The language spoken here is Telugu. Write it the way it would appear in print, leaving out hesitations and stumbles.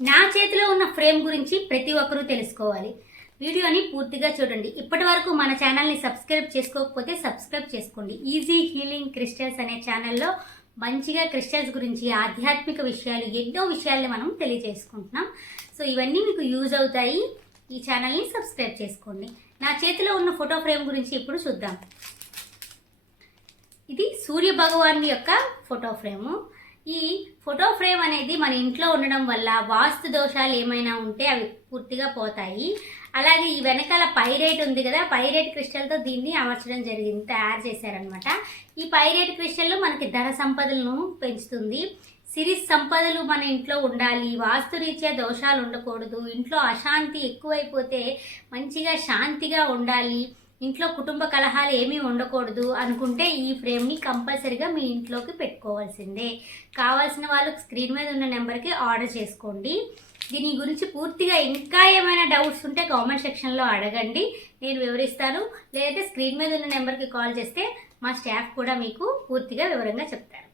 నా చేతిలో ఉన్న ఫ్రేమ్ గురించి ప్రతి ఒక్కరూ తెలుసుకోవాలి. వీడియోని పూర్తిగా చూడండి. ఇప్పటి వరకు మన ఛానల్ని సబ్స్క్రైబ్ చేసుకోకపోతే సబ్స్క్రైబ్ చేసుకోండి. ఈజీ హీలింగ్ క్రిస్టల్స్ అనే ఛానల్లో మంచిగా క్రిస్టల్స్ గురించి ఆధ్యాత్మిక విషయాలు ఎన్నో విషయాల్ని మనం తెలియజేసుకుంటున్నాం. సో ఇవన్నీ మీకు యూజ్ అవుతాయి. ఈ ఛానల్ని సబ్స్క్రైబ్ చేసుకోండి. నా చేతిలో ఉన్న ఫోటో ఫ్రేమ్ గురించి ఇప్పుడు చూద్దాం. ఇది సూర్య భగవాన్ యొక్క ఫోటో ఫ్రేము. ఈ ఫోటో ఫ్రేమ్ అనేది మన ఇంట్లో ఉండడం వల్ల వాస్తు దోషాలు ఏమైనా ఉంటే అవి పూర్తిగా పోతాయి. అలాగే ఈ వెనకాల పైరేట్ ఉంది కదా, పైరేట్ క్రిస్టల్తో దీన్ని అమర్చడం జరిగింది, తయారు చేశారనమాట. ఈ పైరేట్ క్రిస్టల్ మనకి ధన సంపదలను పెంచుతుంది. సిరి సంపదలు మన ఇంట్లో ఉండాలి, వాస్తు రీత్యా దోషాలు ఉండకూడదు, ఇంట్లో అశాంతి ఎక్కువైపోతే మంచిగా శాంతిగా ఉండాలి, ఇంట్లో కుటుంబ కలహాలు ఏమీ ఉండకూడదు అనుకుంటే ఈ ఫ్రేమ్ని కంపల్సరీగా మీ ఇంట్లోకి పెట్టుకోవాల్సిందే. కావాల్సిన వాళ్ళు స్క్రీన్ మీద ఉన్న నెంబర్కి ఆర్డర్ చేసుకోండి. దీని గురించి పూర్తిగా ఇంకా ఏమైనా డౌట్స్ ఉంటే కామెంట్ సెక్షన్లో అడగండి, నేను వివరిస్తాను. లేదంటే స్క్రీన్ మీద ఉన్న నెంబర్కి కాల్ చేస్తే మా స్టాఫ్ కూడా మీకు పూర్తిగా వివరంగా చెప్తారు.